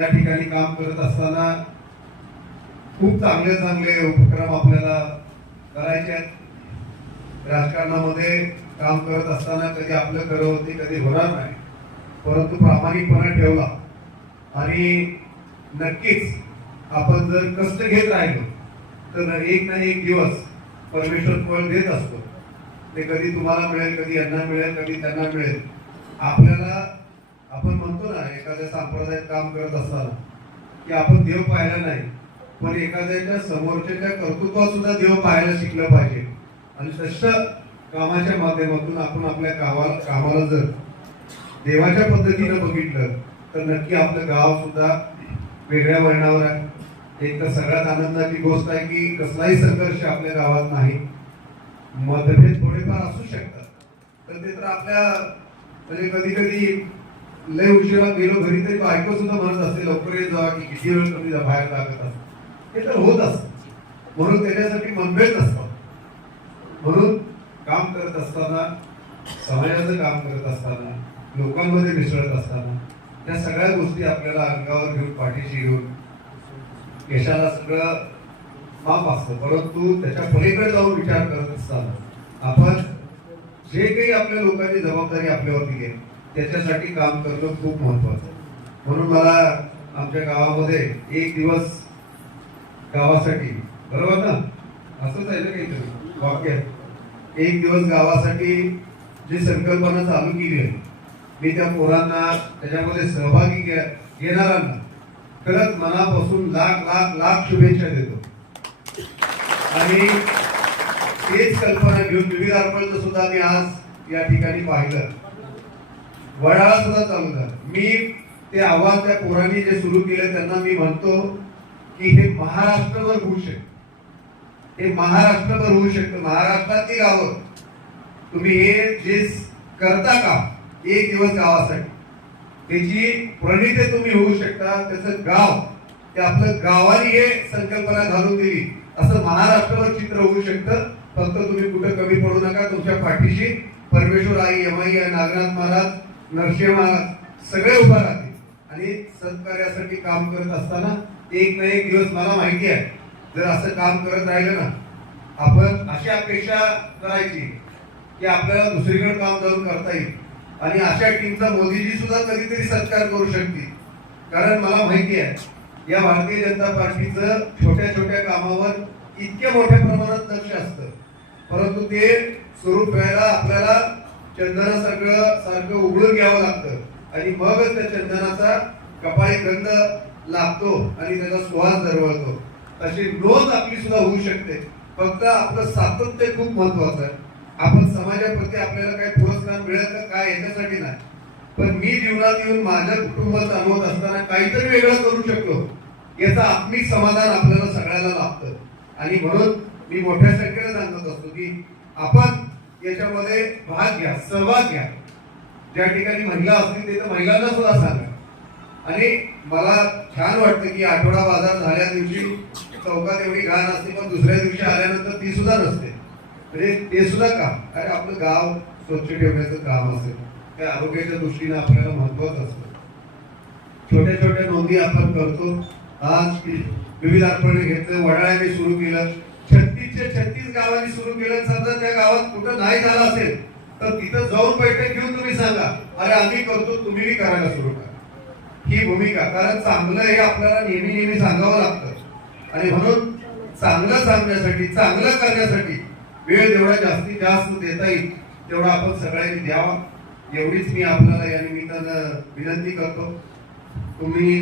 या ठिकाणी काम करत असताना खूप चांगले चांगले उपक्रम आपल्याला करायचे आहेत। राजकारणामध्ये काम करत असताना कधी आपलं खरं होते कधी होणार नाही, परंतु प्रामाणिकपणा ठेवला आणि नक्कीच आपण जर कष्ट घेत राहिलो तर एक ना एक दिवस परमेश्वर फळ देत असतो। ते कधी तुम्हाला मिळेल, कधी यांना मिळेल, कधी त्यांना मिळेल। आपल्याला आपण म्हणतो ना, एखाद्या संप्रदायात काम करत असताना की आपण देव पाहायला नाही, पण एखाद्याच्या समोरच्या कर्तृत्वात सुद्धा देव पाहायला शिकलं पाहिजे। आणि तसं कामाच्या माध्यमातून आपण आपल्या कामाला जर देवाच्या पद्धतीने बघितलं तर नक्की आपलं गाव सुद्धा वेगळ्या वळणावर आहे। एक तर सगळ्यात आनंदाची गोष्ट आहे की कसलाही संघर्ष आपल्या गावात नाही। मतभेद थोडेफार असू शकतात, तर ते तर आपल्या म्हणजे कधी कधी लय उशिरा गेलो घरी तरी बायको सुद्धा म्हणत असते लवकर येत जावा की किती वेळ कमी बाहेर लागत असत। हे तर होत असत, म्हणून त्याच्यासाठी मतभेद नसतात। म्हणून काम करत असताना, समाजाचं काम करत असताना, लोकांमध्ये मिसळत असताना त्या सगळ्या गोष्टी आपल्याला अंगावर घेऊन पाठीशी घेऊन यशाला सगळं माप असतं, परंतु त्याच्या पलीकडे जाऊन विचार करत असताना आपण जे काही आपल्या लोकांची जबाबदारी आपल्यावरती घेईल त्याच्यासाठी काम करणं खूप महत्वाचं आहे। म्हणून मला आमच्या गावामध्ये एक दिवस गावासाठी, बरोबर ना, असंच आहे ना काहीतरी वाक्य, एक दिवस गावासाठी जी संकल्पना चालू केली आहे, मी त्या पोरांना त्याच्यामध्ये सहभागी घेणाऱ्यांना खरंच मनापासून लाख लाख लाख शुभेच्छा देतो। आणि तेच कल्पना घेऊन विविध अर्पणचं सुद्धा मी आज या ठिकाणी पाहिलं, वडाळा सुद्धा चालू झाला। मी ते आव्हान त्या पोरांनी जे सुरू केले त्यांना मी म्हणतो की हे महाराष्ट्रभर होऊ शकतं, हे महाराष्ट्रभर होऊ शकतं। महाराष्ट्रातली गावं तुम्ही हे जे करता का एक दिवस गावासाठी, त्याची प्रणिती तुम्ही होऊ शकता। त्याचं गाव, ते आपलं गावाने हे संकल्पना घालून दिली असं महाराष्ट्रावर चित्र होऊ शकतं। फक्त तुम्ही कुठं कमी पडू नका, तुमच्या पाठीशी परमेश्वर आई, यमाई, नागनाथ महाराज, नरसिंह महाराज सगळे उभा राहतील। आणि सत्कार्यासाठी काम करत असताना एक ना एक दिवस मला माहिती आहे जर असं काम करत राहिलं ना, आपण अशी अपेक्षा करायची की आपल्याला दुसरीकडे काम जाऊन करता येईल आणि अशा टीमचा मोदीजी सुद्धा कधीतरी सत्कार करू शकतील। कारण मला माहिती आहे या भारतीय जनता पार्टीचं छोट्या छोट्या कामावर इतक्या मोठ्या प्रमाणात लक्ष असतं, परंतु ते स्वरूप व्हायला आपल्याला चंदनासारखं उघडून घ्यावं लागतं आणि मगच त्या चंदनाचा कपाळी गंध लागतो आणि त्याचा सुवास दरवळतो। तशी नोंद आपली सुद्धा होऊ शकते, फक्त आपलं सातत्य खूप महत्वाचं आहे। आपण समाजाप्रती आपल्याला काही पुरस्कार मिळेल का काय याच्यासाठी नाही, पण मी जीवनात येऊन माझ्या कुटुंबाचा अनुभव असताना काहीतरी वेगळं करू शकलो याचा आत्मिक समाधान आपल्याला सगळ्याला लाभतं। आणि म्हणून मी मोठ्या संख्येने सांगत असतो की आपण याच्यामध्ये भाग घ्या, सहभाग घ्या। ज्या ठिकाणी महिला असतील तिथे महिलांना सुद्धा सांगा। आणि मला छान वाटतं की आठवडा बाजार झाल्या दिवशी चौकात एवढी घाण असते, पण दुसऱ्या दिवशी आल्यानंतर ती सुद्धा नसते। म्हणजे ते सुद्धा काम, अरे आपलं गाव स्वच्छ ठेवण्याचं काम असेल, त्या आरोग्याच्या दृष्टीने आपल्याला महत्वाचं असतं। छोट्या छोट्या नोंदी आपण करतो। आज विविध अर्पण घेतलं, वडाळ्याने सुरू केलं, 36 गावांनी सुरू केलं। समजा त्या गावात कुठं नाही झालं असेल तर तिथं जाऊन बैठक घेऊन तुम्ही सांगा, अरे आम्ही करतो, तुम्ही बी करायला सुरू करा। ही भूमिका, कारण चांगलं हे आपल्याला नेहमी नेहमी सांगावं लागतं आणि म्हणून चांगलं सांगण्यासाठी, चांगलं करण्यासाठी वेळ जेवढा जास्तीत जास्त देता येईल तेवढा आपण सगळ्यांनी द्यावा, एवढीच मी आपल्याला या निमित्तानं विनंती करतो। तुम्ही